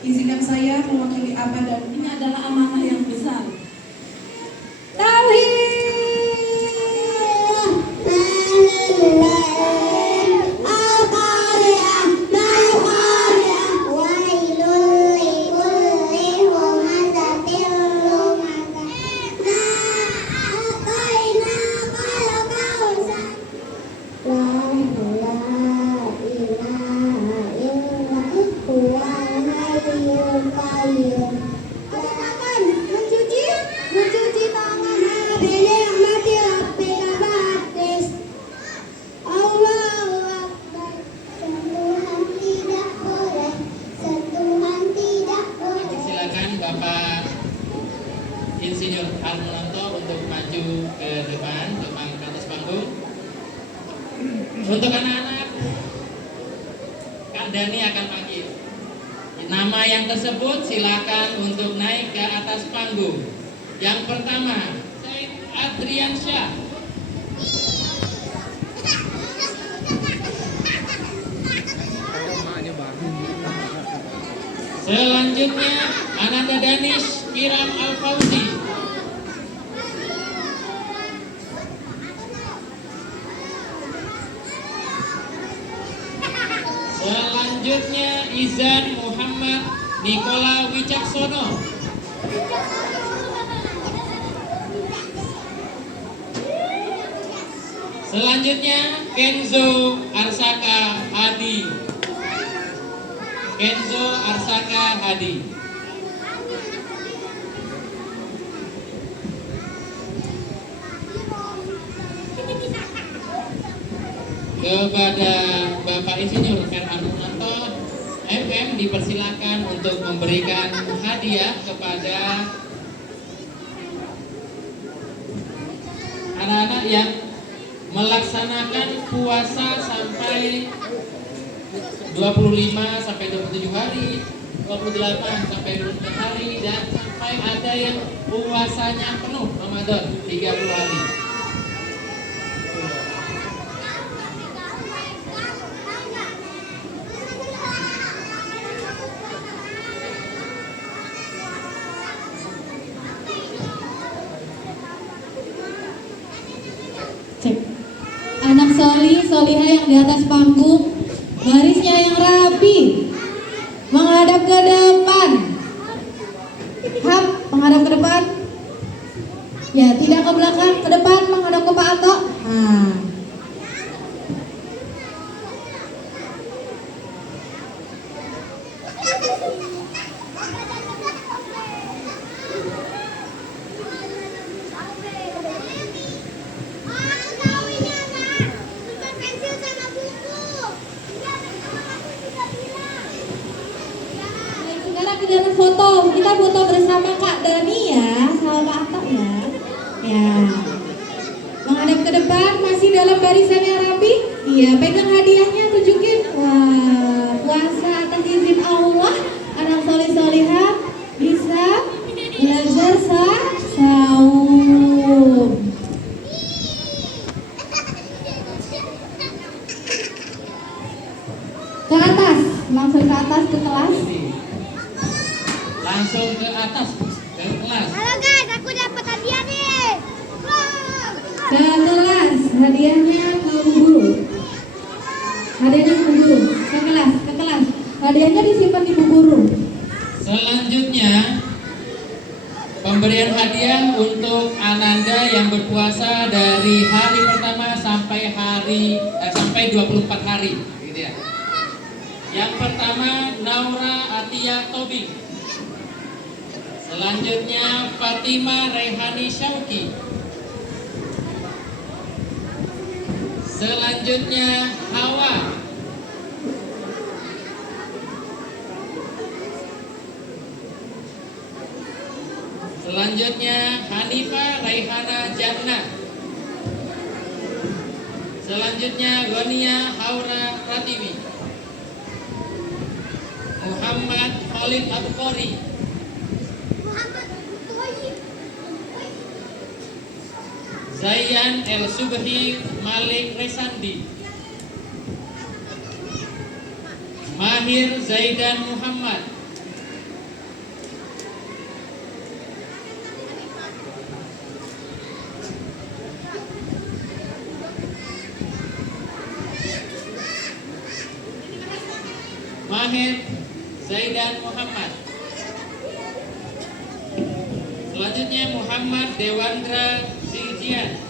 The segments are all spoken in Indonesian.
Izinkan saya mewakili Abah dan Ini adalah amanah yang besar. Mencuci tangan HBD yang mati APK gratis. Allahu Akbar. Sentuhan tidak boleh. Sentuhan tidak boleh. Silakan Bapak Insinyur Harmonto untuk maju ke depan ke atas panggung. Untuk anak-anak, Kak Dani akan panggil nama yang tersebut, silakan untuk naik ke atas panggung. Yang pertama, Said Adriansyah. Selanjutnya, Ananda Danish Kiram Al-Fauzi. Selanjutnya, Izan Muhammad Nikola Wicaksono. Selanjutnya, Kenzo Arsaka Hadi. Kenzo Arsaka Hadi. Kepada Bapak Insinyur R. Harmonto MM dipersilakan untuk memberikan hadiah kepada anak-anak yang melaksanakan puasa sampai 25 sampai 27 hari, 28 sampai 29 hari, dan sampai ada yang puasanya penuh Ramadan 30 hari. Cek. Anak solihah yang di atas panggung, barisnya yang rapi, menghadap ke depan. Hap, menghadap ke depan. Ya, tidak ke belakang, ke depan, menghadap ke Pak Ato. Nah. Jangan foto, kita foto bersama Kak Dani ya, sama Pak Atok ya. Ya, menghadap ke depan, masih dalam barisan yang rapi. Iya, pegang hadiahnya, tunjukin. Wah, puasa atas izin Allah, anak solihah bisa belajar saum. Ke atas, langsung ke atas ke kelas. Langsung ke atas ke kelas. Halo guys, aku dapat hadiah nih. Ke kelas, hadiahnya ke guru. Hadiahnya ke guru. Ke kelas. Hadiahnya disimpan di bu guru. Selanjutnya, pemberian hadiah untuk Ananda yang berpuasa dari hari pertama sampai 24 hari, gitu ya. Yang pertama, Naura Atia Tobing. Selanjutnya, Fatima Rehani Syauki. Selanjutnya, Hawa. Selanjutnya, Hanifah Raihana Jannah. Selanjutnya, Gonia Haura Pratiwi. Muhammad Khalid Abukori. Zayan El Subhi Malik Resandi. Mahir Zaidan Muhammad. Maher Zaidan Muhammad. Selanjutnya Muhammad Dewandra Ziljian.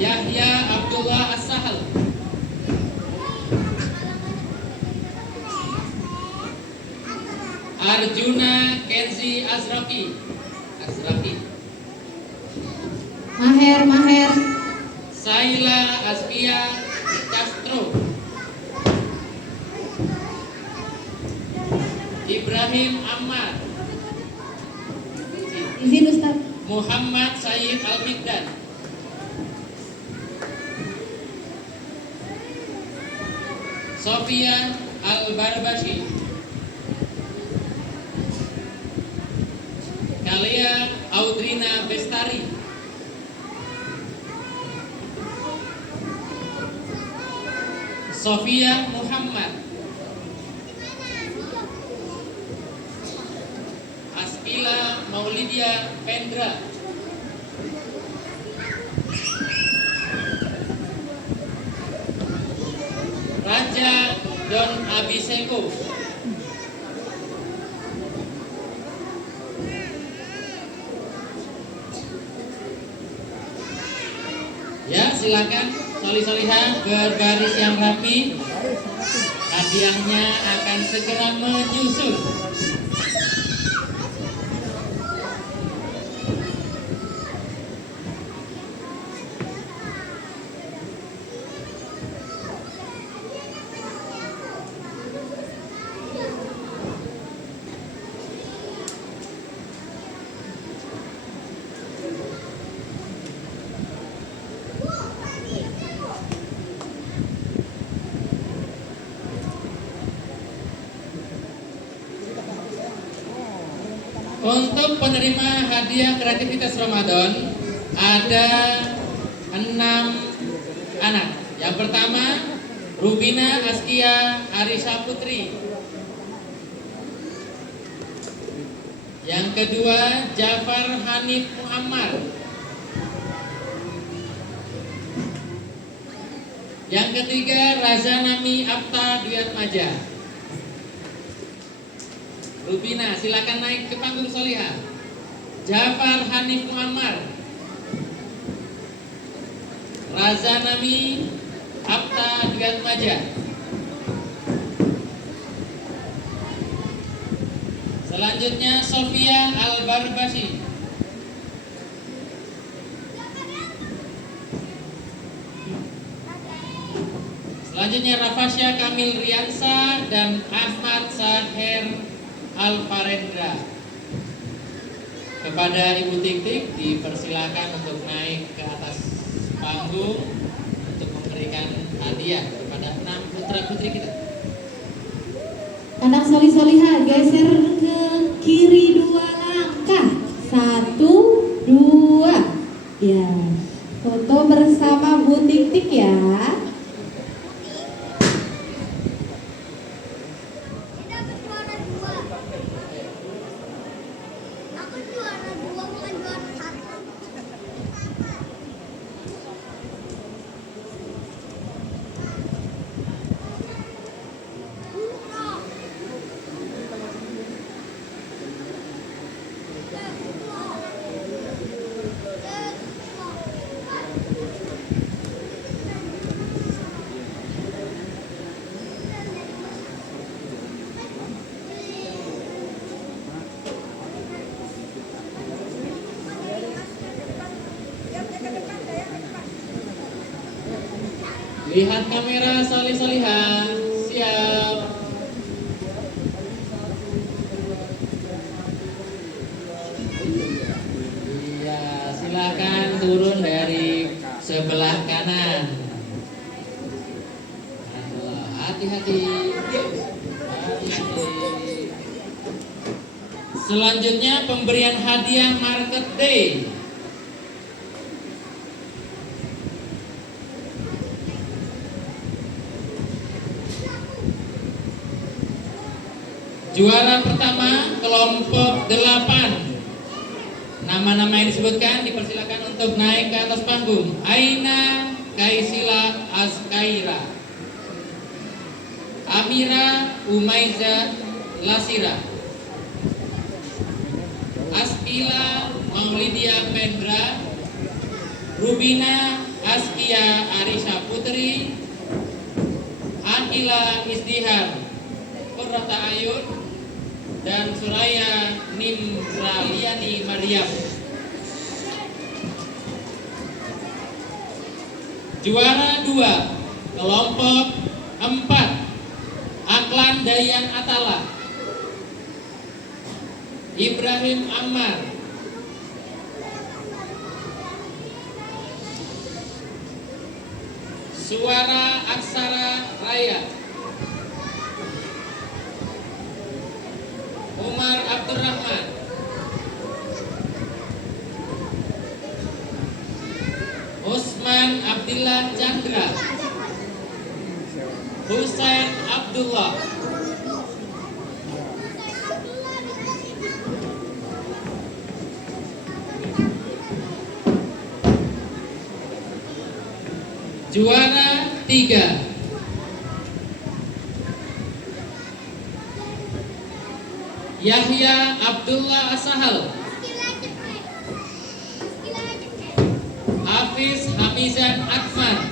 Yahya Abdullah As-Sahal. Arjuna Kenzi Asrafi. Maher. Saila Askia Castro. Ibrahim Ammar. Izin Ustaz. Muhammad Sayyid Al-Mikdad. Sofia Al-Barbashi. Kalia Audrina Bestari. Sofia Muhammad. Askila Maulidia Pendra. Raja Don Abiseko. Ya, silakan soli-soliha berbaris yang rapi. Hadiahnya akan segera menyusul. Untuk penerima hadiah kreativitas Ramadan ada 6 anak. Yang pertama Rubina Askia Arisa Putri. Yang kedua Jafar Hanif Muhammad. Yang ketiga Razanami Apta Duyatmaja. Rubina, silakan naik ke panggung Soliha. Jafar Hanif Muhammad. Razanami Apta Duyatmaja. Selanjutnya Sofia Al-Barbasi. Selanjutnya Rafasya Kamil Riansa dan Ahmad Saher Alfarendra. Kepada Ibu Tik-Tik dipersilakan untuk naik ke atas panggung untuk memberikan hadiah kepada 6 putra-putri kita. Anak soli-soliha geser ke kiri 2 langkah. 1, 2. Ya. Foto bersama Bu Tik-Tik ya. Lihat kamera soli-soliha. Siap. Iya, silakan turun dari sebelah kanan. Hati-hati. Selanjutnya pemberian hadiah Market Day. Juara pertama kelompok 8. Nama-nama yang disebutkan dipersilakan untuk naik ke atas panggung. Aina Kaisila Askaira, Amira Umaiza Lasira, Askila Maulidia Pendra, Rubina Askia Arisha Putri, Anila Isdihar Purrata Ayun, dan Suraya Nimraliani Maryam. Juara 2 kelompok 4 Aklan Dayan Atala, Ibrahim Ammar, Suara Aksara Raya, Umar Abdurrahman, Usman Abdillah Chandra, Husain Abdullah, juara 3 Yahya Abdullah Asahal, Hafiz Hamizan Akmal,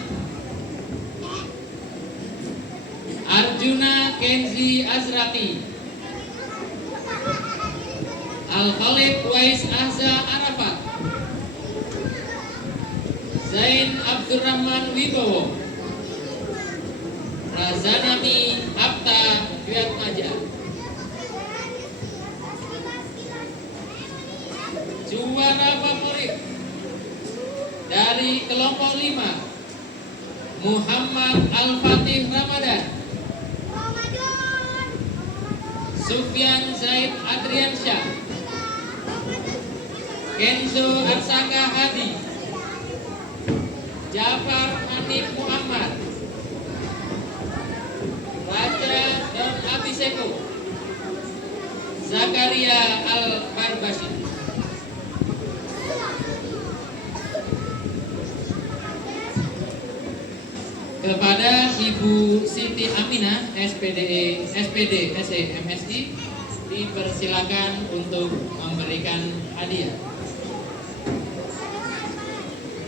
Arjuna Kenzi Azraqi, Al-Khalid Wais Ahza Arafat, Zain Abdurrahman Wibowo, Razanami Apta Wiatmaja. Juara favorit dari kelompok 5 Muhammad Al-Fatih Ramadan, Sufyan Zaid Adriansyah, Kenzo Arsaka Hadi, Jafar Hanif Muhammad, Raja Don Abiseko, Zakaria Al-Barbashi. Kepada Ibu Siti Aminah SPD SE MSI dipersilakan untuk memberikan hadiah.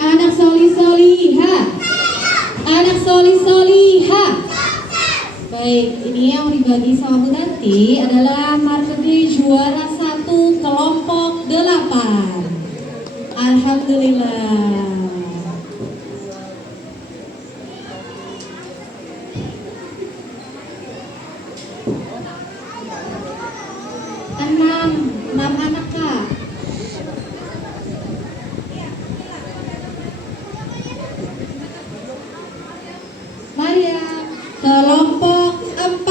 Anak soli-soliha, anak soli-soliha. Baik, ini yang dibagi sama Bu Tati adalah marketing juara 1 kelompok 8. Alhamdulillah. enam anak Kak. Maria, kelompok 4.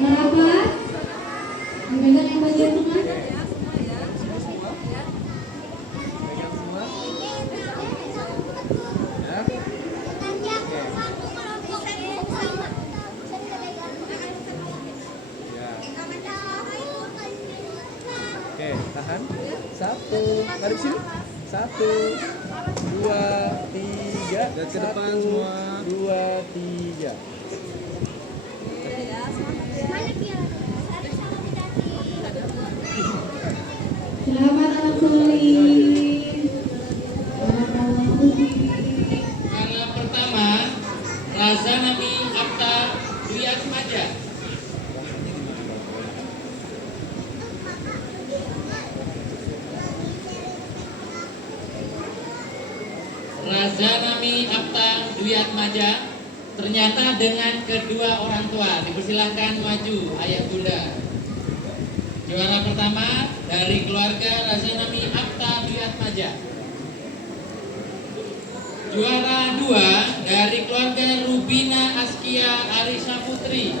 Berapa? Dipegang yang bagian tengah. Oke, tahan. 1, tarik sini. 1, 2, 3. Dan ke depan semua. 2, 3. Selamat anak soli. Juara pertama Razanami Apta Wiatmaja, Razanami Apta Wiatmaja ternyata dengan kedua orang tua. Dipersilahkan maju ayah bunda. Juara pertama dari keluarga Razanami Apta Wiatmaja. Juara 2 dari keluarga Rubina Askia Arisha Putri.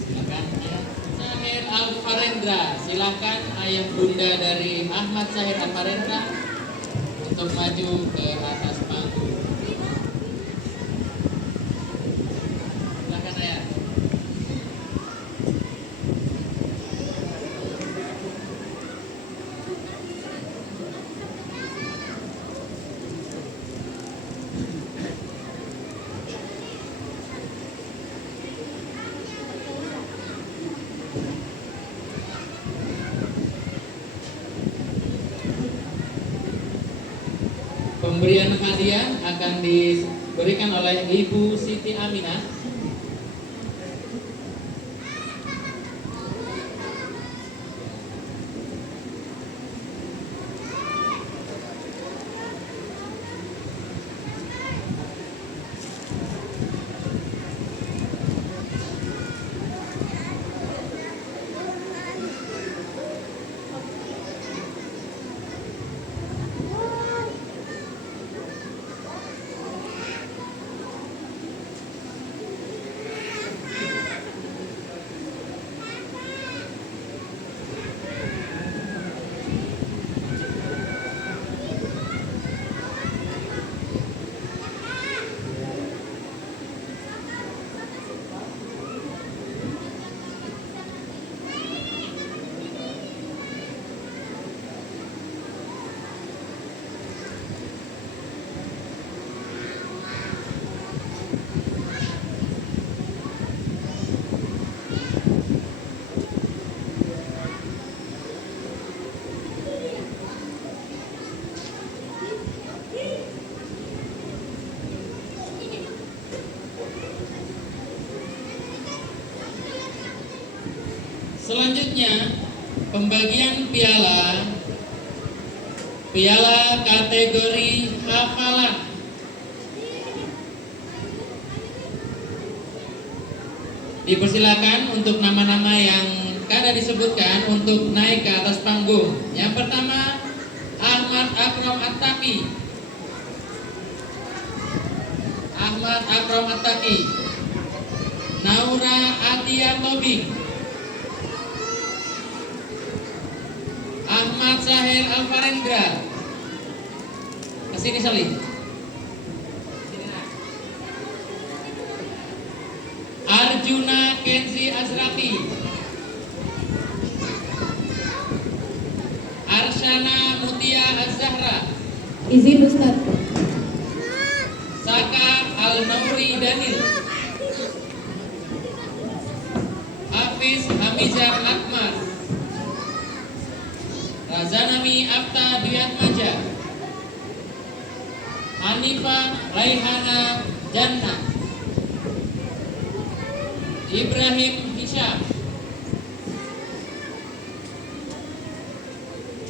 Silakan ya. Sahir Alfarendra, silakan ayah bunda dari Ahmad Sahir Alfarendra untuk maju ke atas panggung. Silakan ayah. Pemberian hadiah akan diberikan oleh Ibu Siti Aminah. Selanjutnya, pembagian piala kategori hafalan. Dipersilakan untuk nama-nama yang kada disebutkan untuk naik ke atas panggung. Yang pertama, Ahmad Akram Attaqi. Naura Atia Tobing, Ahmad Sahir Alfarendra. Kesini Salih. Arjuna Kenzi Azraqi, Arshana Mutia Az-Zahra, Izin Ustaz. Saka Al-Nauri Danil, Hafiz Hamizar Akmal, Razanami Afta Duyatmaja, Hanifah Raihana Jannah, Ibrahim Hisham,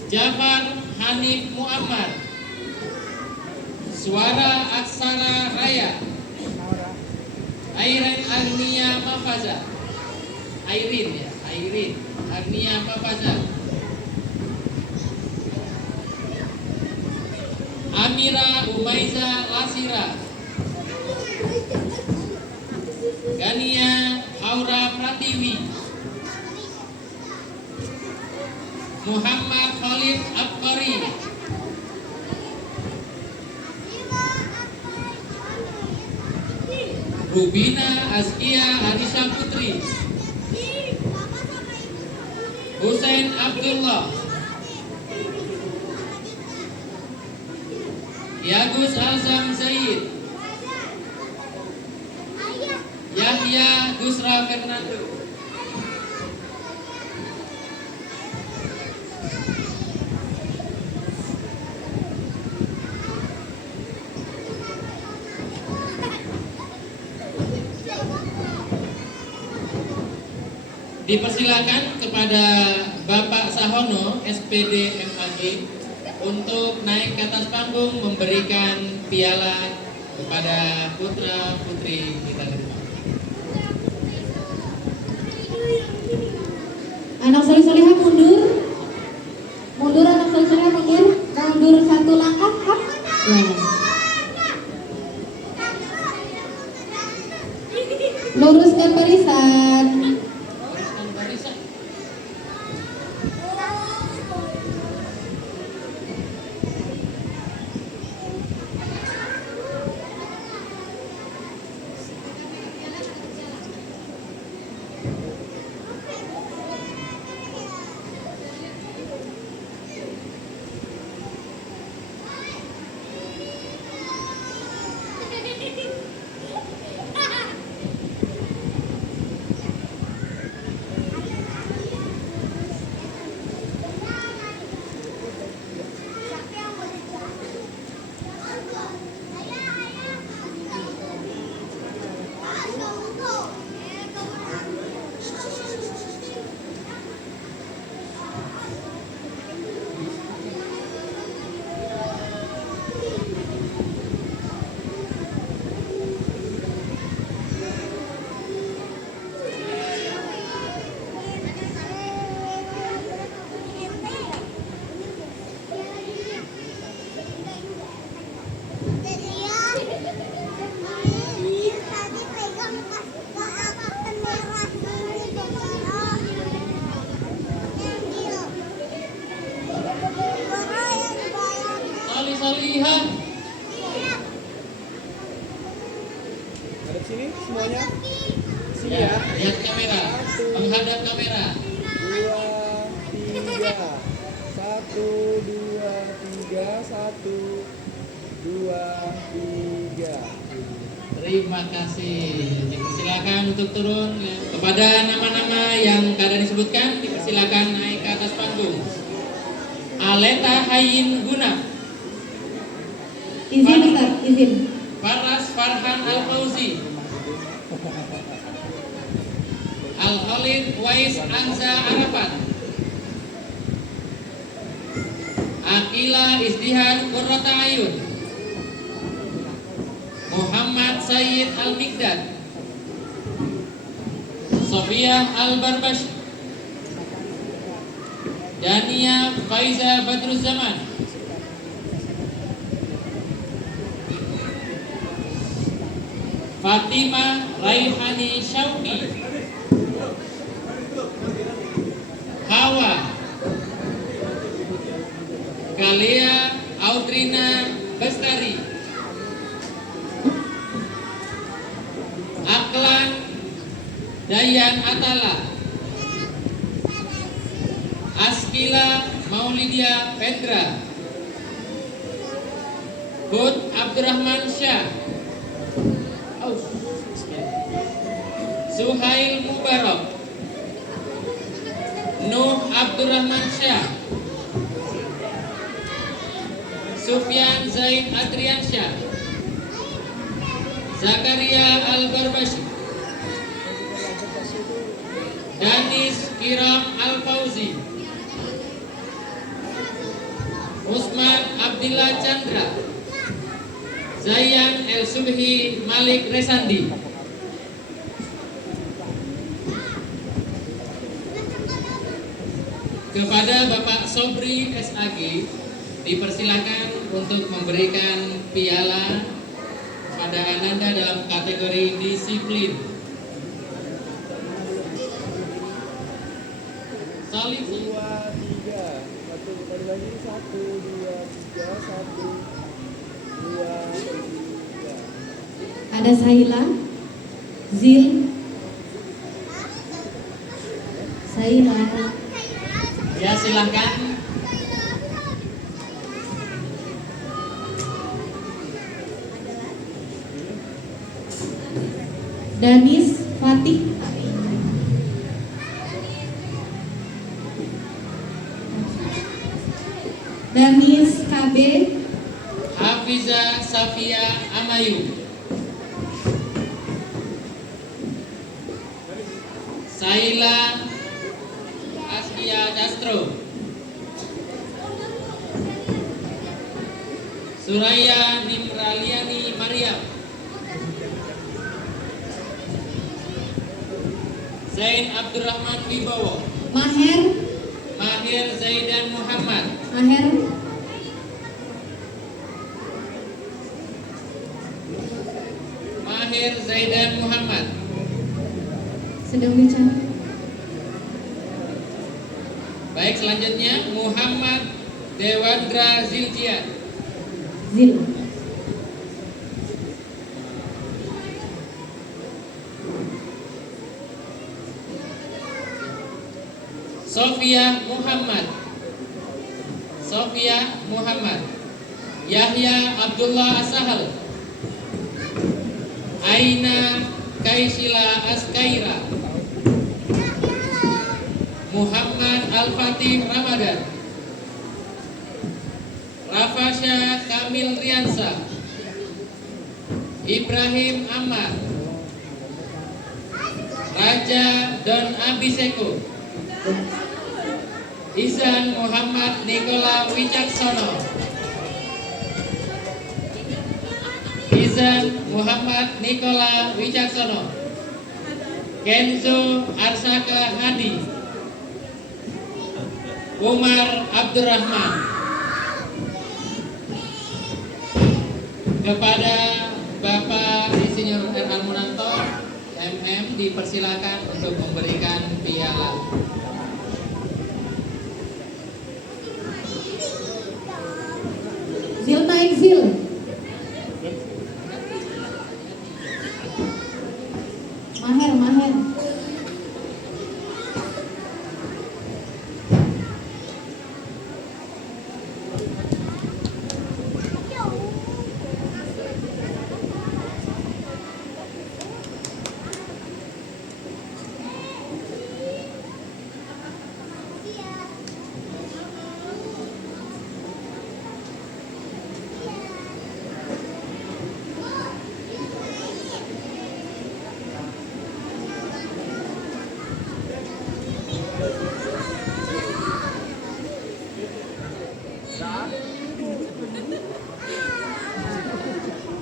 Jafar Hanif Muammar, Suara Aksara Raya, Airin Agnia Mafaza, Airin Agnia Mafaza, Amira Umaiza Lasira, Gania Aura Pratiwi, Muhammad Khalid Abqari, Rubina Azkia Arisa Putri, Hussein Abdullah, Yagus Azam Zaid, Yahya Gusra Fernando. Dipersilakan kepada Bapak Sahono SPD MAG untuk naik ke atas panggung memberikan piala kepada putra putri kita ke depan. Anak soleh-solehah mundur. Mundur anak soleh-solehah mundur. Mundur satu langkah. Hap. Ya. Luruskan barisan. Lihat. Hadap sini semuanya. Sini Ya, ya. lihat kamera. Menghadap kamera. 2, 3. 1, 2, 3. 1, 2, 3. Terima kasih. Dipersilakan untuk turun. Kepada nama-nama yang keadaan disebutkan, dipersilakan naik ke atas panggung. Aleta Hayin Guna, Izin Ustaz, izin. Faras Farhan Al-Fauzi, Al-Khalid Wais Anza Arafat, Akila Izdihan Qurrata Ayun, Muhammad Sayyid Al-Mikdad, Sofia Al-Barbash, Dania Faiza Badruzzaman, Fatima Raihani Syauqi, Hawa Kalia Audrina Bestari, Aklan Dayan Atala, Askila Maulidia Pendra, Hud Abdurrahman Syah, Suhail Mubarak, Nuh Abdurrahman Syah, Sufyan Zaid Adriansyah, Zakaria Al-Barbashi, Danis Kiram Al-Fauzi, Usman Abdillah Chandra, Zayan El Subhi Malik Resandi. Kepada Bapak Sobri SAG dipersilakan untuk memberikan piala pada Ananda dalam kategori disiplin. Salib 2, 3. Satu kali lagi. 1, 2, 3. 1, 2, 3. Ada Saila, Zil, Saila, ya, silahkan. Danis, Fatih, Danis, KB, Hafiza Safia Amayu, Saila Askia Dastro, Suraya Nimraliani Mariam, Zain Abdurrahman Wibowo, Maher, Mahir Zaidan Muhammad, Maher, Mahir Zaidan Muhammad. sedang bicara. Baik, selanjutnya Muhammad Dewandra Ziljian, Zil, Sofia Muhammad, Sofia Muhammad, Yahya Abdullah Asahal, Aina Kaisila Askaira, Muhammad Al-Fatih Ramadan, Rafasya Kamil Riansa, Ibrahim Ahmad, Raja Don Abiseko, Izan Muhammad Nikola Wicaksono, Izan Muhammad Nikola Wicaksono, Kenzo Arsaka Hadi, Umar Abdurrahman. Kepada Bapak Insinyur R. Almunanto MM dipersilakan untuk memberikan piala. Zilta naik zil. Maher.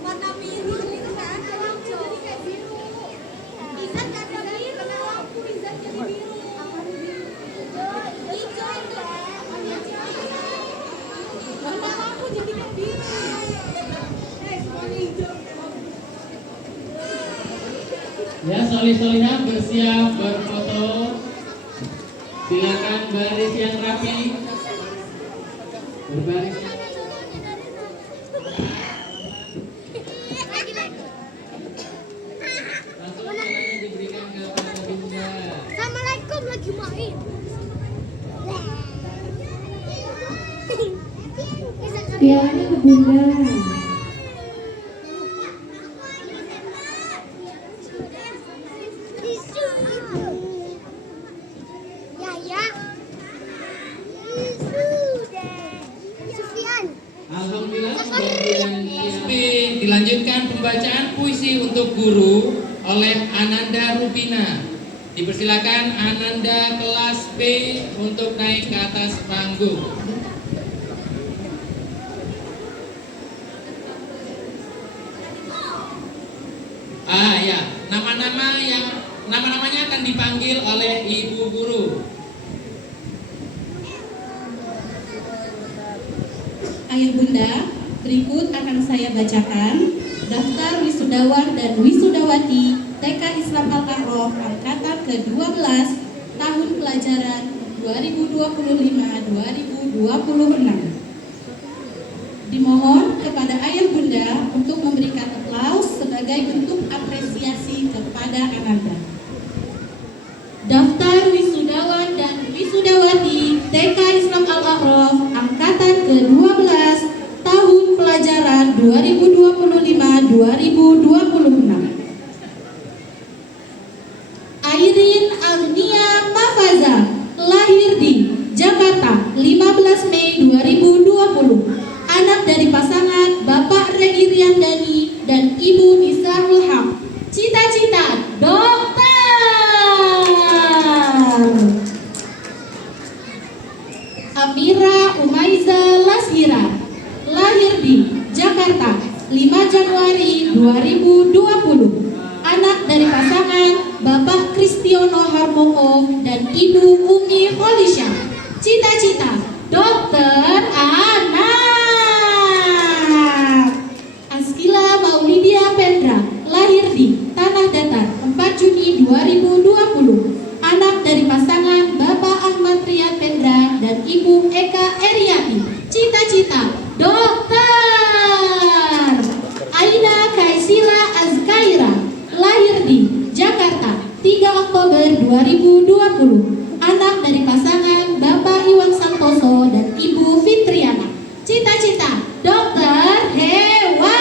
Warna biru kan lampu. Izan ada biru karena lampu Izan jadi biru. Hijau itu. Warna lampu jadi kan biru. Semuanya hijau. Ya, solih-solihah bersiap berfoto. Silakan baris yang rapi. Berbaris. Langsung tangannya diberikan kepada Bunda. Assalamualaikum lagi main. Pialanya ke Bunda. Ya. Sufian. Alhamdulillah pembagian ISP dilanjutkan pembacaan puisi untuk guru oleh Ananda Rupina. Dipersilakan Ananda kelas B untuk naik ke atas panggung. Ya, nama-namanya akan dipanggil oleh Ibu Guru. Ayah Bunda, berikut akan saya bacakan daftar wisudawan dan wisudawati TK Islam Al-A'raf angkatan ke-12 tahun pelajaran 2025-2026. Dimohon kepada Ayah Bunda untuk memberikan aplaus sebagai bentuk apresiasi kepada Ananda. Daftar wisudawan dan wisudawati TK Islam Al-A'raf angkatan ke-12 tahun pelajaran 2025-2026. Airin Agnia Mafaza, lahir di Jakarta 15 Mei 2020. Anak dari pasangan Bapak Rey Iriandani dan Ibu Nisarul Haq. Cita-cita dokter. Amira Umaiza Lashira, lahir di Jakarta 5 Januari 2020. Anak dari pasangan Bapak Kristiono Harmoko dan Ibu Umi Holisha. Cita-cita dokter anak. Askila Maulidia Pendra, lahir di Tanah Datar 4 Juni 2020. Anak dari pasangan Bapak Ahmad Riyad Pendra dan Ibu Eka Eriati. Cita-cita dokter. Aina Kaisila Azkaira, lahir di Jakarta 3 Oktober 2020. Anak dari pasangan Bapak Iwan Santoso dan Ibu Fitriana. Cita-cita dokter hewan.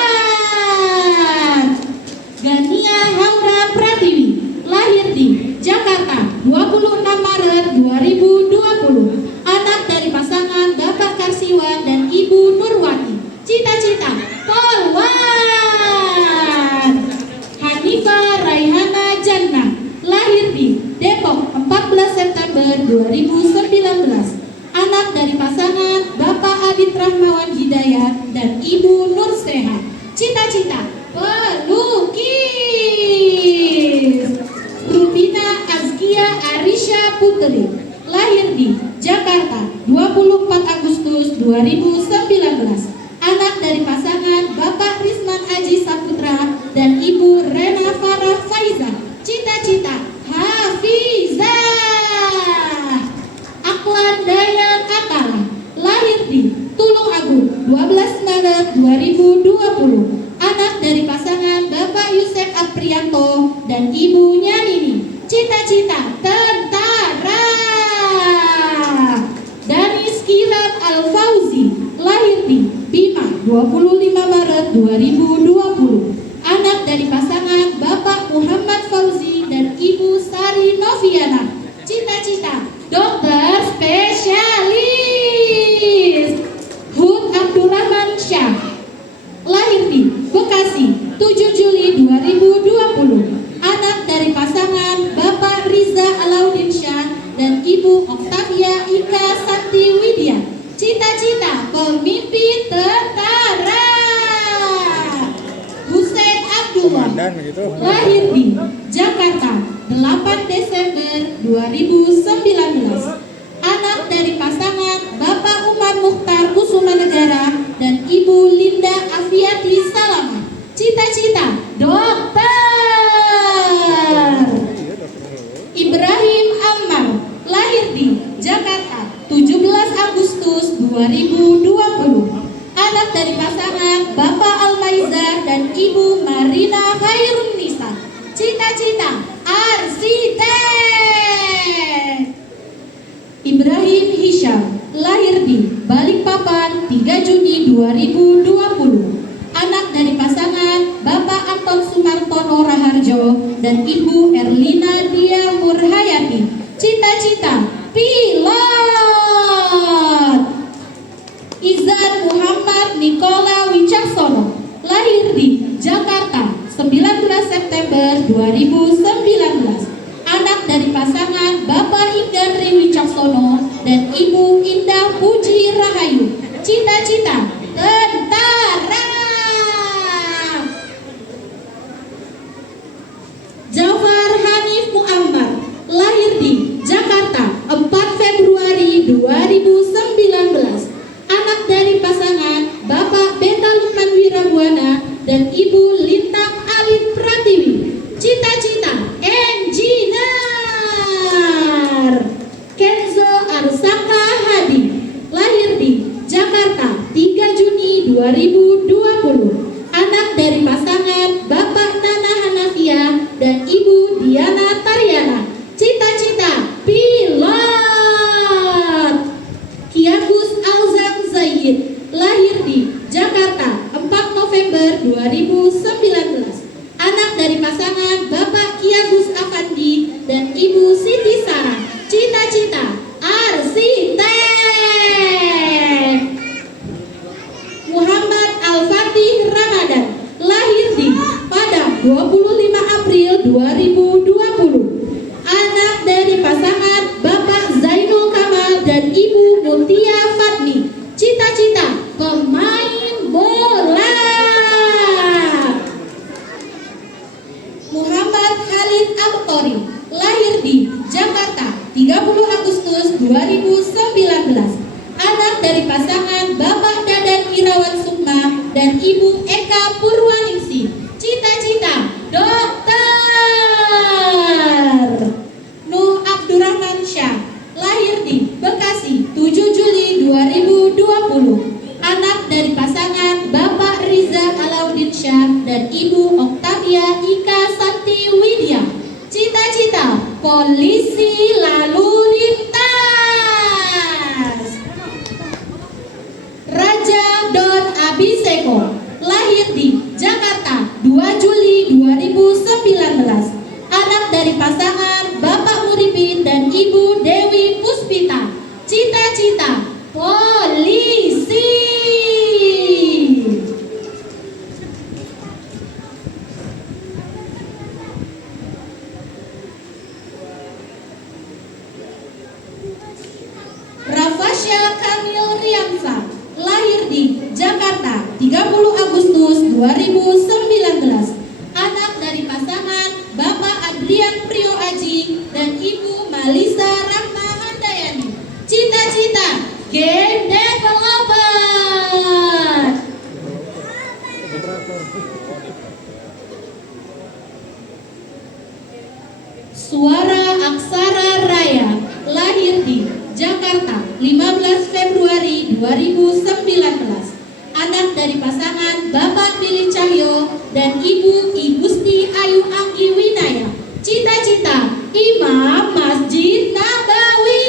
Gania Haura Pratiwi, lahir di Jakarta 26 Maret 2020. Anak dari pasangan Bapak Karsiwan dan Ibu Nurwati. Cita-cita polwan. Hanifah Raihana Jannah, lahir di Depok 14 September 2019. Anak dari pasangan Bapak Abid Rahmawan Hidayat dan Ibu Nur Seha. Cita-cita pelukis. Rubina Azkia Arisha Putri, lahir di Jakarta 24 Agustus 2019. Anak dari pasangan Bapak Risman Aji Saputra dan Ibu Rena Farah Faiza. Cita-cita hafizah. Aklan Dayan Akala, lahir di Tulung Agung 12 Maret 2020. Anak dari pasangan Bapak Yusef Aprianto dan Ibunya Nini. Cita-cita tentara. Danis Kirat Al-Fauzi, lahir di Bima 25 Maret 2020. Anak dari pasangan Bapak Muhammad Fauzi dan Ibu Sari Noviana. Cita-cita dokter spesialis. Hud Abdurrahman Syah, lahir di Bekasi 7 Juli 2020. Anak dari pasangan Bapak Riza Alauddin Syah dan Ibu Oktavia Ika Santi Widya. Cita-cita pemimpin tentara. Hussein Abdullah, lahir di Jakarta 8 Desember 2019. Anak dari pasangan Bapak Umar Mukhtar Kusuma Negara dan Ibu Linda Afiati Salama. Cita-cita dokter. Ibrahim Ammar, lahir di Jakarta 17 Agustus 2020. Anak dari pasangan Bapak Almaizar dan Ibu Marina Khairun Nisa. Cita-cita arsitek. Ibrahim Hisham, lahir di Balikpapan 3 Juni 2020. Anak dari pasangan Bapak Anton Sumartono Raharjo dan Ibu Erlina Dia Murhayati. Cita-cita pilot. Izan Muhammad Nikola Wicaksono, lahir di Jakarta 19 September 2019. Anak dari pasangan Bapak Inggarri Wicaksono dan Ibu Indah Puji Rahayu. Cita-cita tentara. Jafar Hanif Muammar, lahir di Jakarta 4 Februari 2019. Anak dari pasangan Bapak Beta Lukman Wirabuana dan Ibu Lintang Alif Pratiwi. Cita-cita engineer. Kenzo Arsaka Hadi, lahir di Jakarta 3 Juni 2020. Anak dari pasangan Bapak Nana Hanafia dan Ibu Diana Taryana. Cita-cita pilot. Kiagus Alzam Zaid, lahir di Jakarta 4 November 2019. Anak dari pasangan Bapak Kiagus Afandi dan Ibu Siti Sarah. Cita-cita arsitek. Muhammad Al-Fatih Ramadan, lahir di Padang 25 April 2020. Anak dari pasangan Bapak Zainul Kamal dan Ibu Mutia Fatni. Cita-cita pemain bola. Muhammad Khalid Abtori, lahir di Jakarta 30 Agustus 2019. Anak dari pasangan Bapak Dadan Irawan Sukma dan Ibu Eka Purwaningsi. Cita-cita dokter. Nuh Abdurrahman Syah, lahir di Bekasi 7 Juli 2020. Anak dari pasangan Bapak Riza Alauddin Syah dan Ibu Oktavia Ika Santi Widya. Cita-cita polisi lalu lintas. Raja Don Abiseko, lahir di Jakarta 2 Juli 2019. Anak dari pasangan Bapak Muripin dan Ibu Dewi Puspita. Cita-cita polisi. Rafasya Kamil Riansa, lahir di Jakarta 30 Agustus 2019. Anak dari pasangan Bapak Adrian Prio Aji dan Ibu Malisa Rahma Handayani. Cita-cita game developer. Suara Aksara Raya, lahir di Jakarta 15 Februari 2019. anak dari pasangan Bapak Billy Cahyo dan Ibu Igusti Ayu Anggi Winaya. Cita-cita Imam Masjid Nabawi.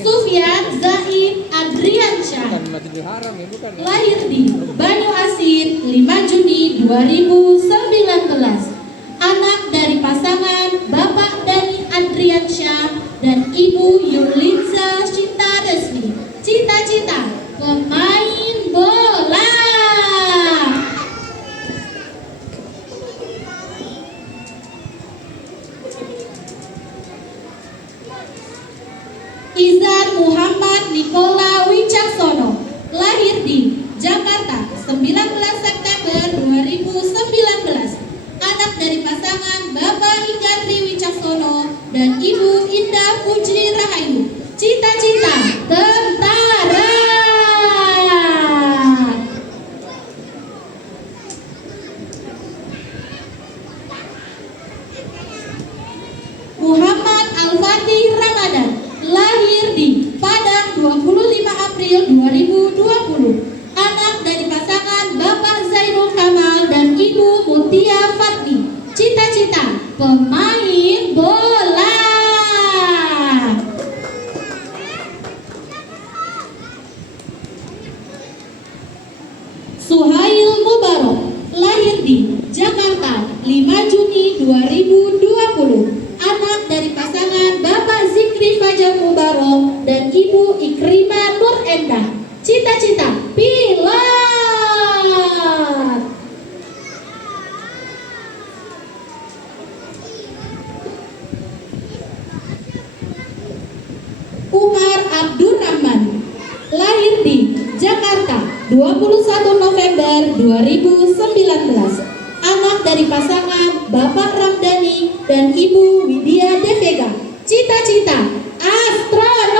Sufyan Zaid Adriansyah, Bukan Masjidil Haram ya, bukan ya? lahir di Banyuasin 5 Juni 2019. Anak dari pasangan Bapak Dani Adriansyah dan Ibu Yulinza Cinta Resmi. Cita-cita pemain bola. Izan Muhammad Nikola Wicaksono, lahir di Jakarta 19 September 2019. Anak dari pasangan Bapak Igatri Wicaksono dan Ibu Indah Puji Rahayu. Cita-cita tentara. Muhammad Al-Fatih Ramadan, lahir di Padang 25 April 2020. Anak dari pasangan Bapak Zainul Kamal dan Ibu Mutia Fatmi. Cita-cita pemain bola. Suhail Mubarok, lahir di Jakarta 5 Juni 2020. Anak dari pasangan Bapak Zikri Fajar Mubarok dan Ibu Ikrimah Nur Endah. Cita-cita pilot. Umar Abdurrahman, lahir di Jakarta 21 November 2019. Anak dari pasangan Bapak Ramdhani dan Ibu Widya Devega. Cita-cita astronot.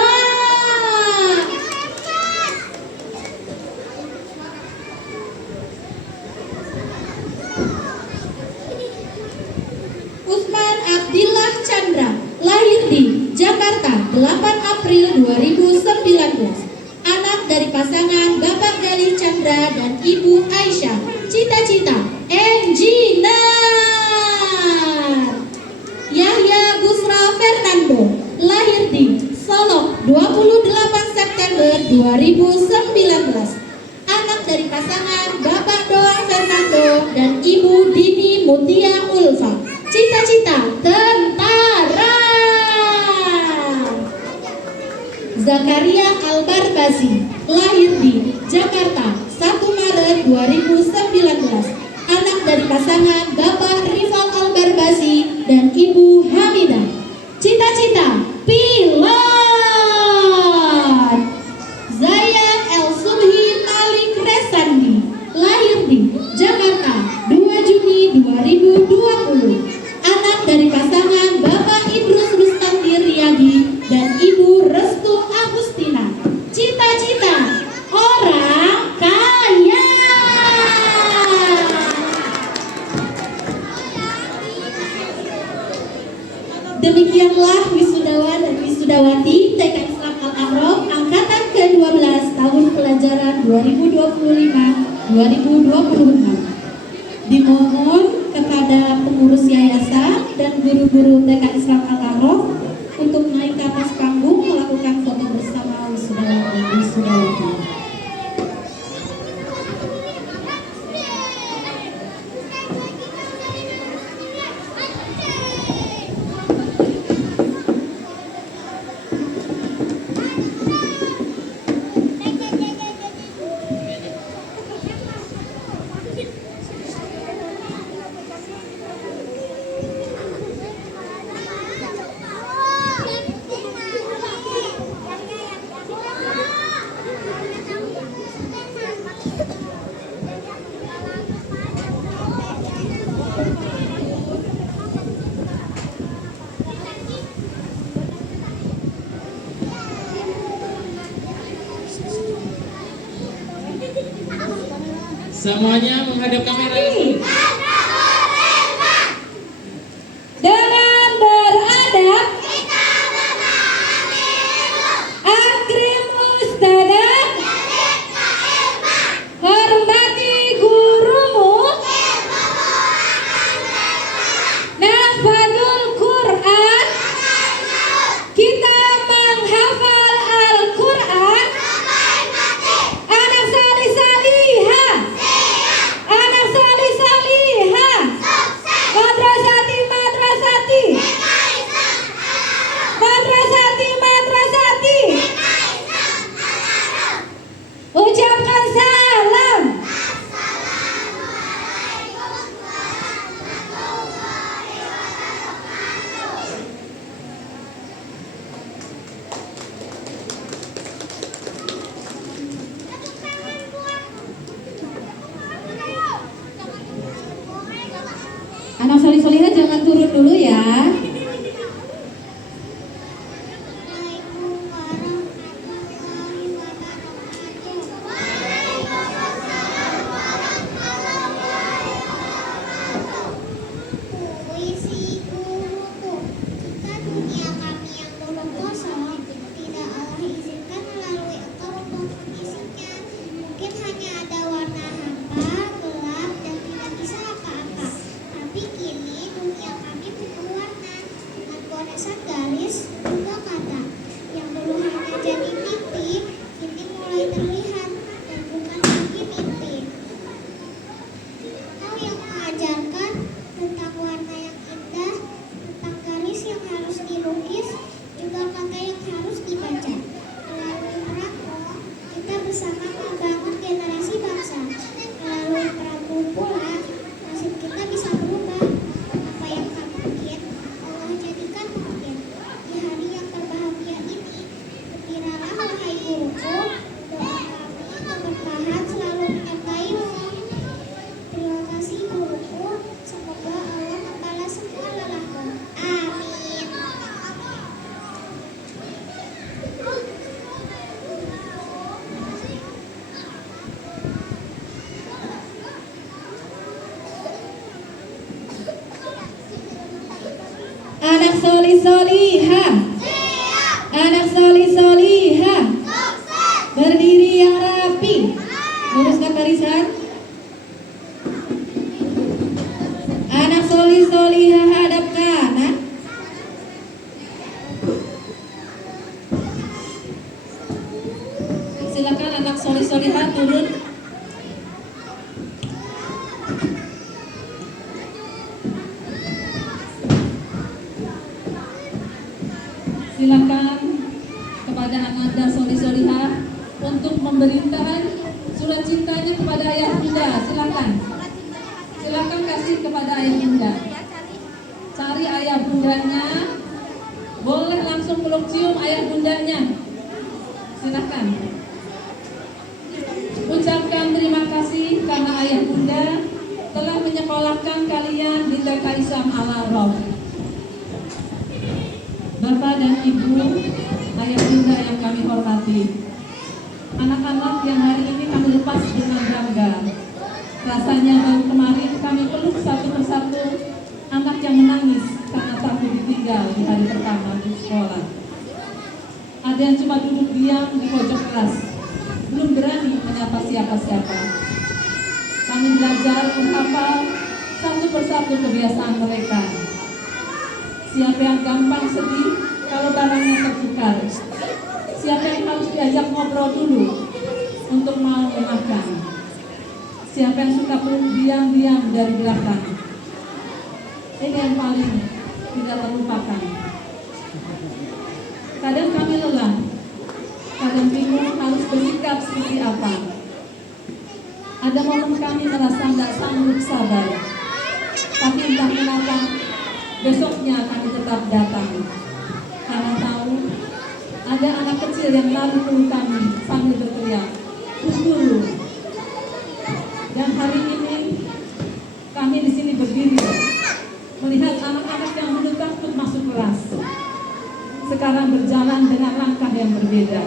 Usman Abdillah Chandra, lahir di Jakarta 8 April 2019. Anak dari pasangan Bapak Gali Chandra dan Ibu Aisyah. Cita-cita engineer. Yahya Gusra Fernando, lahir di Solok 28 September 2019. Anak dari pasangan Bapak Doang Fernando dan Ibu Dini Mutia Ulfa. Cita-cita tentara. Zakaria Al-Barbasi, lahir di Jakarta 1 Maret 2019. Anak dari pasangan Bapak Rifal Al-Barbasi dan Ibu Hamidah. Cita-cita pilot. Zaya El Subhi Malik Resandi, lahir di Jakarta 2 Juni 2020. Anak dari pasangan Bapak Idrus Rustandi Riyadi dan Ibu Restu Agustina. Cita-cita orang kaya. Demikianlah wisudawan dan wisudawati TK Islam Al-A'raf angkatan ke-12 tahun pelajaran 2025-2026. Dimohon kepada pengurus yayasan dan guru-guru TK Islam Al-A'raf untuk naik ke atas panggung melakukan foto bersama wisudawan-wisudawati. Semuanya menghadap kamera. Dengan beradab, akrim ustadzah, dulu ya. Assalamualaikum warahmatullahi wabarakatuh. Puisi guruku, jika dunia kami yang dulu kosong, tidak Allah izinkan melalui engkau untuk mengisinya. Mungkin hanya ada warna hampa, gelap, dan tidak bisa apa-apa. Tapi kini dunia kami penuh warna, dengan goresan garis juga kata. Yang dulu hanya jadi mimpi, kini mulai terlihat dan bukan lagi mimpi. Kau yang mengajarkan tentang warna yang indah, tentang garis yang harus dilukis, juga kata yang harus dibaca. Melalui peranmu, kita bersama membangun generasi bangsa. Melalui peranmu pula, nasib kita bisa berubah. Apa yang tak mungkin, Allah jadikan mungkin. Di hari yang berbahagia ini, gembiralah wahai guruku, doa kami keberkahan selalu menyertaimu. Terima kasih guruku, semoga Allah membalas semua lelahku. Amin. Anak soli soliha. Anak soli soliha. Berdiri yang rapi. Luruskan barisan. Anak soli soliha hadap kanan. Silakan anak soli soliha turun. Silakan kepada Ananda Soli Soliha untuk memberitakan surat cintanya kepada ayah bunda. Silakan. Silakan kasih kepada ayah bunda. Cari ayah bundanya. Boleh langsung peluk cium ayah bundanya. Silakan. Ucapkan terima kasih karena ayah bunda telah menyekolahkan kalian di TK Islam Al-Araf. Bapak dan Ibu, ayah bunda yang kami hormati, anak-anak yang hari ini kami lepas dengan bangga. Rasanya baru kemarin kami peluk satu persatu anak yang menangis karena takut ditinggal di hari pertama di sekolah. Ada yang cuma duduk diam di pojok kelas, belum berani menyapa siapa-siapa. Kami belajar menghafal satu persatu kebiasaan mereka. Siapa yang gampang sedih kalau barangnya tertukar? Siapa yang harus diajak ngobrol dulu untuk mau memakan? Siapa yang suka peluk diam-diam dari belakang? Ini yang paling tidak terlupakan. Kadang kami lelah, kadang bingung harus bersikap seperti apa. Ada momen kami merasa tidak sanggup sabar, tapi entah kenapa besoknya kami tetap datang. Karena tahu ada anak kecil yang lari peluk kami sambil berteriak, "Bu Guru." Dan hari ini kami di sini berdiri melihat anak-anak yang dulu takut masuk kelas sekarang berjalan dengan langkah yang berbeda.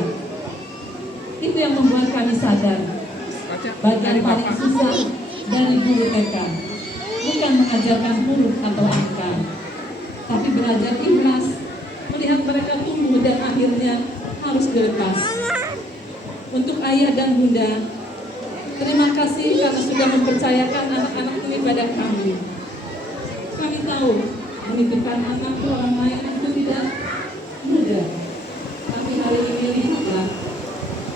Itu yang membuat kami sadar bagian paling susah dari guru TK bukan mengajarkan huruf atau angka, tapi belajar ikhlas, melihat mereka tumbuh dan akhirnya harus dilepas. Untuk ayah dan bunda, terima kasih karena sudah mempercayakan anak-anak ini pada kami. Kami tahu menitipkan anak ke orang lain itu tidak mudah, tapi hari ini lihatlah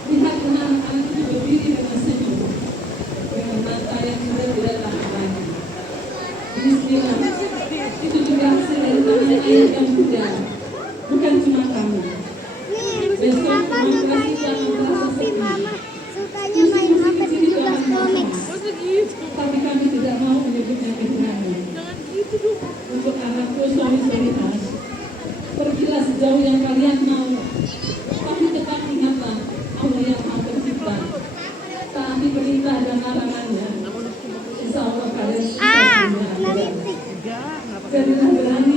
anak-anak itu berdiri dengan senyum, dengan mata yang sudah tidak tahan lagi. Bismillah, itu juga hasil dari tangan ayah dan bunda, bukan cuma kamu. Besok demokrasi jangan terasa sepi. Sukanya main HP 17 komik. Tapi kami tidak mau menyebutnya kehilangan. Untuk anakku sorry pergilah sejauh yang kalian mau. Tapi tetap ingatlah Allah yang Maha Pencipta. Taati perintah dan larangannya. Insya Allah kalian bisa. Jadilah berani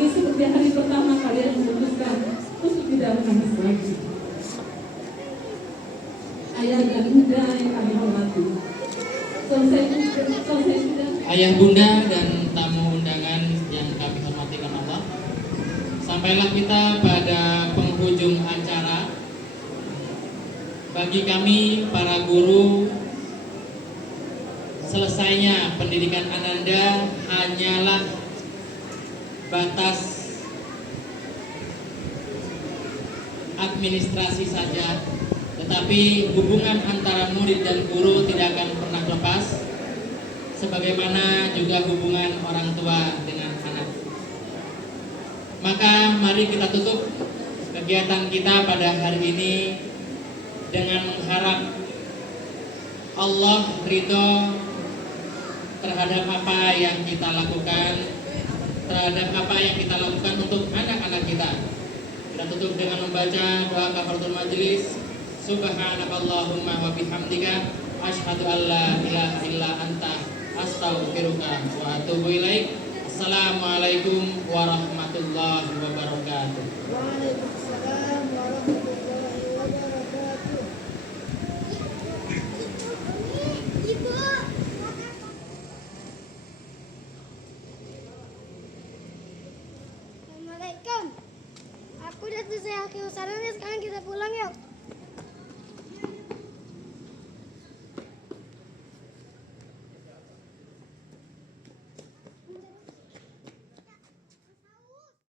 lagi. Ayah dan bunda yang kami hormati. Selesai sudah. Ayah bunda dan tamu undangan yang kami hormati karena Allah, sampailah kita pada penghujung acara. Bagi kami para guru, selesainya pendidikan Ananda hanyalah batas administrasi saja, tetapi hubungan antara murid dan guru tidak akan pernah lepas, sebagaimana juga hubungan orang tua dengan anak. Maka mari kita tutup kegiatan kita pada hari ini dengan mengharap Allah ridho terhadap apa yang kita lakukan, terhadap apa yang kita lakukan untuk anak-anak kita. Kita tutup dengan membaca doa kafaratul majelis. Subhanakallahumma wa bihamdika asyhadu an la ilaha illa anta astaghfiruka wa atubu ilaik. Assalamualaikum warahmatullahi wabarakatuh. Waalaikumsalam warahmatullahi wabarakatuh. Ibu. Assalamualaikum. Aku udah selesai akhir usaha, sekarang kita pulang yuk.